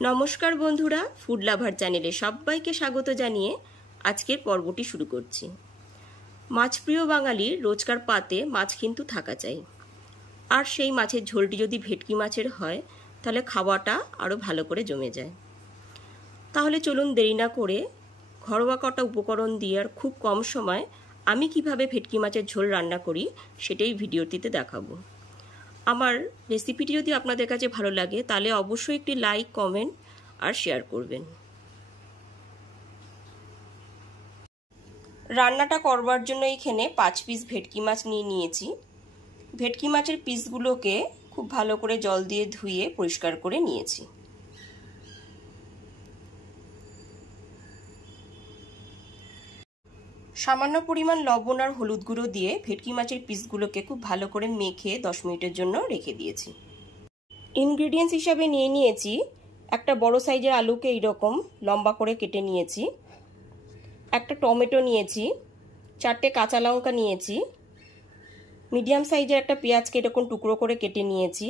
নমস্কার বন্ধুরা, food lover চ্যানেলে সবাইকে স্বাগত জানিয়ে আজকের পর্বটি শুরু করছি। মাছপ্রিয় বাঙালির রোজকার পাতে মাছ কিন্তু থাকা চাই, আর সেই মাছের ঝোলটি যদি ভেটকি মাছের হয় তাহলে খাওয়াটা আরও ভালো করে জমে যায়। তাহলে চলুন দেরি না করে ঘরোয়া কটা উপকরণ দিয়ে আর খুব কম সময় আমি কিভাবে ভেটকি মাছের ঝোল রান্না করি সেটাই ভিডিওটিতে দেখাবো। আমার রেসিপিটি যদি আপনাদের কাছে ভালো লাগে তাহলে অবশ্যই একটি লাইক, কমেন্ট আর শেয়ার করবেন। রান্নাটা করবার জন্য এখানে 5 পিস ভেটকি মাছ নিয়েছি। ভেটকি মাছের পিসগুলোকে খুব ভালো করে জল দিয়ে ধুয়ে পরিষ্কার করে নিয়েছি। সামান্য পরিমাণ লবণ আর হলুদ গুঁড়ো দিয়ে ভেটকি মাছের পিসগুলোকে খুব ভালো করে মেখে 10 মিনিটের জন্য রেখে দিয়েছি। ইনগ্রেডিয়েন্টস হিসাবে নিয়েছি একটা বড় সাইজের আলুকে এইরকম লম্বা করে কেটে নিয়েছি, একটা টমেটো নিয়েছি, 4টে কাঁচা লঙ্কা নিয়েছি, মিডিয়াম সাইজের একটা পেঁয়াজকে এরকম টুকরো করে কেটে নিয়েছি,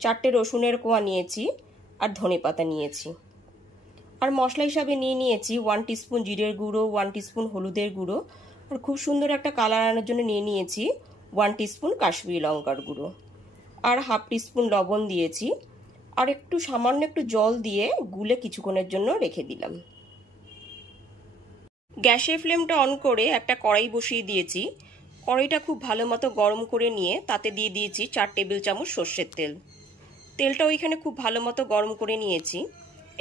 4টে রসুনের কোয়া নিয়েছি আর ধনেপাতা নিয়েছি। আর মশলা হিসাবে নিয়েছি 1 টিস্পুন জিরের গুঁড়ো, 1 টিস্পুন হলুদের গুঁড়ো, আর খুব সুন্দর একটা কালার আনার জন্য নিয়েছি 1 টিস্পুন কাশ্মীরি লঙ্কার গুঁড়ো, আর হাফ টিস্পুন লবণ দিয়েছি, আর একটু সামান্য একটু জল দিয়ে গুলে কিছুক্ষণের জন্য রেখে দিলাম। গ্যাসের ফ্লেমটা অন করে একটা কড়াই বসিয়ে দিয়েছি। কড়াইটা খুব ভালো মতো গরম করে নিয়ে তাতে দিয়ে দিয়েছি 4 টেবিল চামচ সর্ষের তেল। তেলটা ওইখানে খুব ভালো মতো গরম করে নিয়েছি।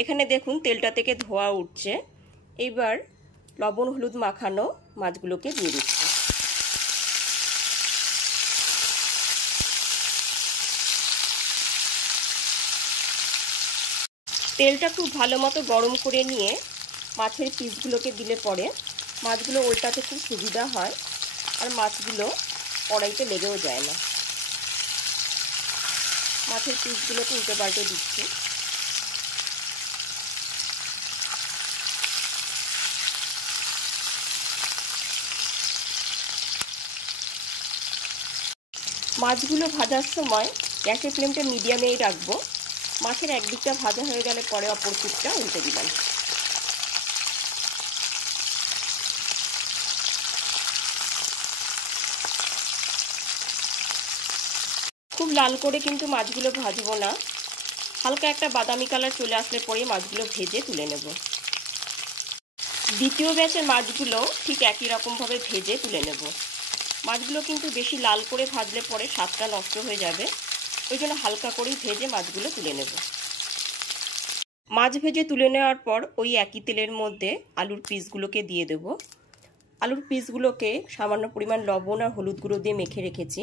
এখানে দেখুন তেলটা থেকে ধোঁয়া উঠছে। এবার লবণ হলুদ মাখানো মাছগুলোকে দিয়ে দিচ্ছি। তেলটা খুব ভালো মতো গরম করে নিয়ে মাছের পিসগুলোকে দিলে পরে মাছগুলো উল্টাতে খুব সুবিধা হয়, আর মাছগুলো কড়াইতে লেগেও যায় না। মাছের পিসগুলোকে উল্টে পাল্টে দিচ্ছি। মাছগুলো ভাজার সময় গ্যাসের ফ্লেমটা মিডিয়ামেই রাখবো। মাছের একদিকটা ভাজা হয়ে গেলে পরে অপর দিকটা উল্টে দিলাম। খুব লাল করে কিন্তু মাছগুলো ভাজবো না, হালকা একটা বাদামি কালার চলে আসলে পরে মাছগুলো ভেজে তুলে নেব। দ্বিতীয় ব্যাচের মাছগুলো ঠিক একই রকমভাবে ভেজে তুলে নেব। মাছগুলো কিন্তু বেশি লাল করে ভাজলে পরে স্বাদটা নষ্ট হয়ে যাবে, ওই জন্য হালকা করেই ভেজে মাছগুলো তুলে নেব। মাছ ভেজে তুলে নেওয়ার পর ওই একই তেলের মধ্যে আলুর পিসগুলোকে দিয়ে দেব। আলুর পিসগুলোকে সামান্য পরিমাণ লবণ আর হলুদ গুঁড়ো দিয়ে মেখে রেখেছি।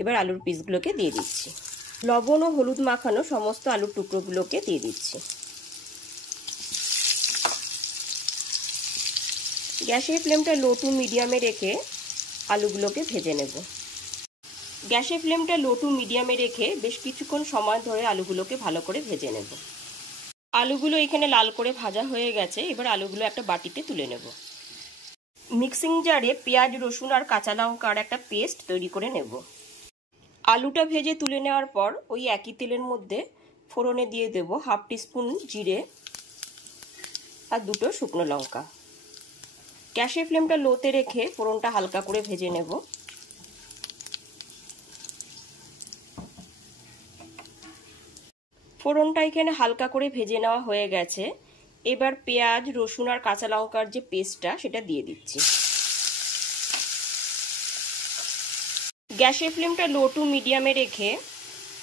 এবার আলুর পিসগুলোকে দিয়ে দিচ্ছি। লবণ ও হলুদ মাখানো সমস্ত আলুর টুকরোগুলোকে দিয়ে দিচ্ছি। গ্যাসের ফ্লেমটা লো টু মিডিয়ামে রেখে আলুগুলোকে ভেজে নেব। গ্যাসের ফ্লেমটা লো টু মিডিয়ামে রেখে বেশ কিছুক্ষণ সময় ধরে আলুগুলোকে ভালো করে ভেজে নেব। আলুগুলো এখানে লাল করে ভাজা হয়ে গেছে। এবার আলুগুলো একটা বাটিতে তুলে নেব। মিক্সিং জারে পেঁয়াজ, রসুন আর কাঁচা লঙ্কার একটা পেস্ট তৈরি করে নেব। আলুটা ভেজে তুলে নেওয়ার পর ওই একই তেলের মধ্যে ফোড়নে দিয়ে দেব হাফ টিস্পুন জিরে আর 2টো শুকনো লঙ্কা। গ্যাসের ফ্লেমটা লোতে রেখে ফোড়নটা হালকা করে ভেজে নেব। ফোড়নটা এখানে হালকা করে ভেজে নেওয়া হয়ে গেছে। এবার পেঁয়াজ, রসুন আর কাঁচা লঙ্কার যে পেস্টটা সেটা দিয়ে দিচ্ছি। গ্যাসের ফ্লেমটা লো টু মিডিয়ামে রেখে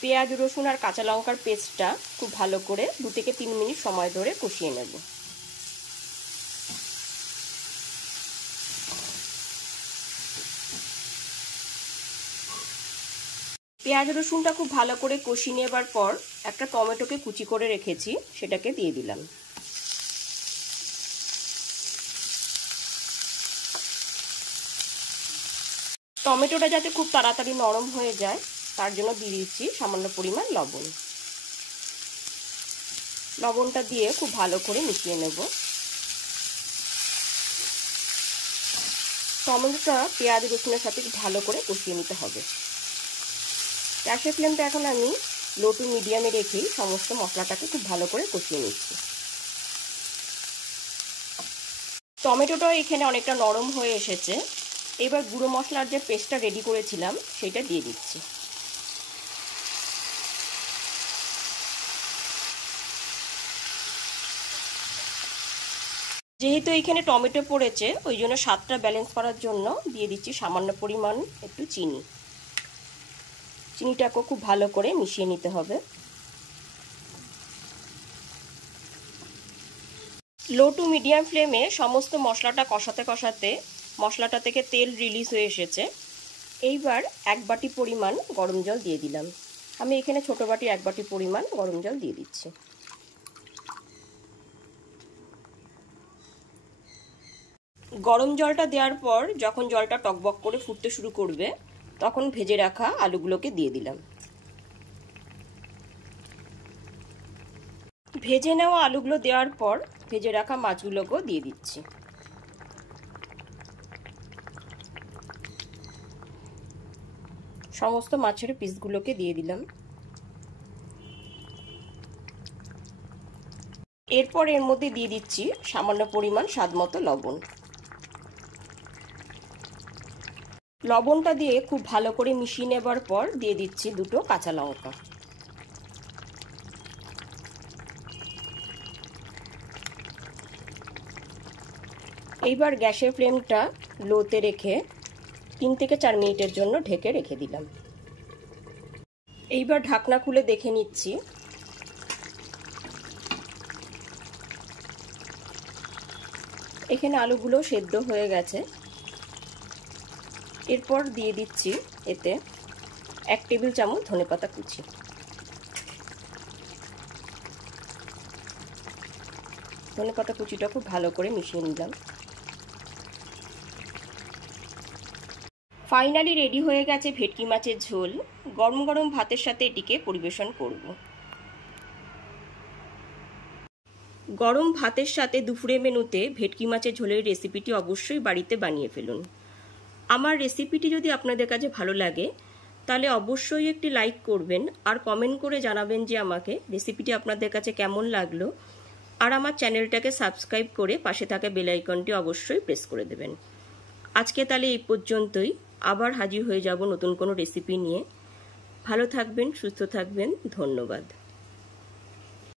পেঁয়াজ, রসুন আর কাঁচা লঙ্কার পেস্টটা খুব ভালো করে 2 থেকে 3 মিনিট সময় ধরে কষিয়ে নেব। পেঁয়াজ রসুনটা খুব ভালো করে কষিয়ে নেবার পর একটা টমেটোকে কুচি করে রেখেছি, সেটাকে দিয়ে দিলাম। টমেটোটা যাতে খুব তাড়াতাড়ি নরম হয়ে যায় তার জন্য দিয়ে দিচ্ছি সামান্য পরিমাণ লবণ। লবণটা দিয়ে খুব ভালো করে মিশিয়ে নেব। টমেটোটা পেঁয়াজ রসুনের সাথে ভালো করে কষিয়ে নিতে হবে। গ্যাসের ফ্লেমটা এখন আমি লো টু মিডিয়ামে রেখেই সমস্ত মশলাটাকে খুব ভালো করে কষিয়ে নিচ্ছি। টমেটোটাও এখানে অনেকটা নরম হয়ে এসেছে। এবার গুঁড়ো মশলার যে পেস্টটা রেডি করেছিলাম সেটা দিয়ে দিচ্ছি। যেহেতু এখানে টমেটো পড়েছে ওই জন্য স্বাদটা ব্যালেন্স করার জন্য দিয়ে দিচ্ছি সামান্য পরিমাণ একটু চিনি। চিনিটাকে খুব ভালো করে মিশিয়ে নিতে হবে। লো টু মিডিয়াম ফ্লেমে সমস্ত মশলাটা কষাতে কষাতে মশলাটা থেকে তেল রিলিজ হয়ে এসেছে। এইবার 1 বাটি পরিমাণ গরম জল দিয়ে দিলাম। আমি এখানে ছোট বাটি 1 বাটি পরিমাণ গরম জল দিয়ে দিচ্ছি। গরম জলটা দেওয়ার পর যখন জলটা টকবক করে ফুটতে শুরু করবে তখন ভেজে রাখা আলুগুলোকে দিয়ে দিলাম। ভেজে নেওয়া আলুগুলো দেওয়ার পর ভেজে রাখা মাছগুলোকেও দিয়ে দিচ্ছি। সমস্ত মাছের পিসগুলোকে দিয়ে দিলাম। এরপর এর মধ্যে দিয়ে দিচ্ছি সামান্য পরিমাণ স্বাদমতো লবণ। লবণটা দিয়ে খুব ভালো করে মিশিয়ে নেবার পর দিয়ে দিচ্ছি 2টো কাঁচা লঙ্কা। এইবার গ্যাসের ফ্লেমটা লোতে রেখে 3 থেকে 4 মিনিটের জন্য ঢেকে রেখে দিলাম। এইবার ঢাকনা খুলে দেখে নিচ্ছি। এখানে আলুগুলো সেদ্ধ হয়ে গেছে। এরপর দিয়ে দিচ্ছি এতে 1 টেবিল চামচ ধনেপাতা কুচি। ধনেপাতা কুচিটা খুব ভালো করে মিশিয়ে নিলাম। ফাইনালি রেডি হয়ে গেছে ভেটকি মাছের ঝোল। গরম গরম ভাতের সাথে এটিকে পরিবেশন করব। গরম ভাতের সাথে দুপুরে মেনুতে ভেটকি মাছের ঝোলের রেসিপিটি অবশ্যই বাড়িতে বানিয়ে ফেলুন। আমার রেসিপিটি যদি আপনাদের কাছে ভালো লাগে তাহলে অবশ্যই একটি লাইক করবেন আর কমেন্ট করে জানাবেন যে আমাকে রেসিপিটি আপনাদের কাছে কেমন লাগলো। আর আমার চ্যানেলটাকে সাবস্ক্রাইব করে পাশে থাকা বেল আইকনটি অবশ্যই প্রেস করে দেবেন। আজকে তাহলে এই পর্যন্তই। আবার হাজির হয়ে যাব নতুন কোনো রেসিপি নিয়ে। ভালো থাকবেন, সুস্থ থাকবেন। ধন্যবাদ।